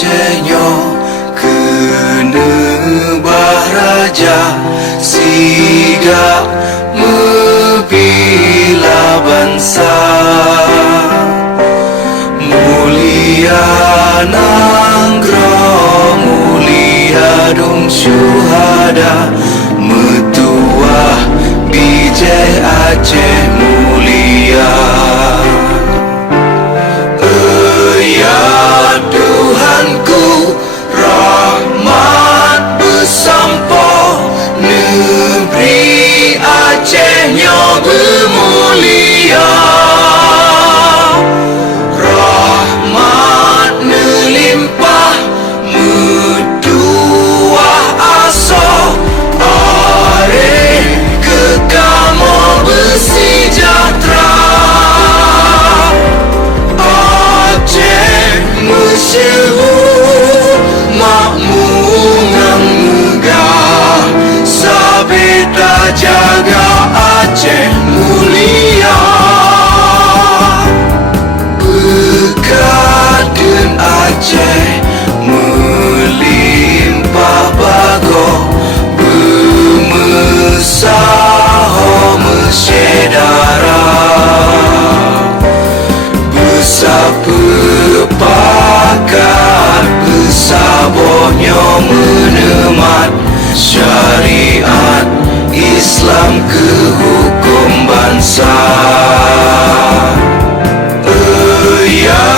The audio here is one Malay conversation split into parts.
Acehnyo kena baraja siga mebila bangsa mulia nanggro mulia dong syuhada metuah bijai Aceh mulia. Ya Tuhanku, rahmat bersampo negeri Acehnyo bermulia. Rahmat melimpah metuah aso are kekamo bersejahtera. Masyhur makmur ngang megah sabeta jaga Aceh mulia. Berkatkan Aceh melimpah bago bermesaho mesyedara bersepakat bersabohnya menemat syariat Islam ke hukum bangsa. Ya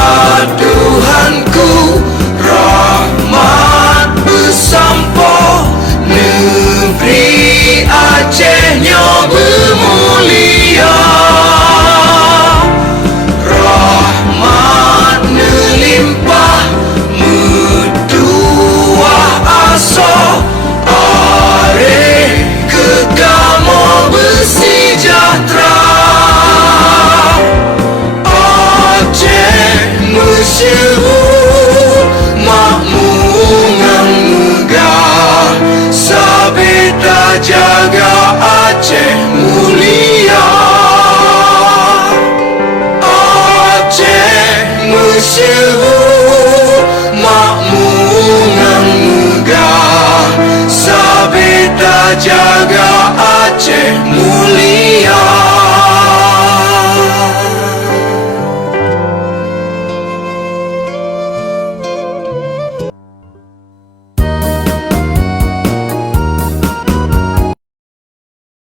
Tuhanku, rahmat bersampo negeri Acehnyo bermulia. Rahmat melimpah metuah aso are kekamo bersejahtera. Aceh masyhur makmur ngang megah sabeta jaga Aceh mulia. Aceh masyhur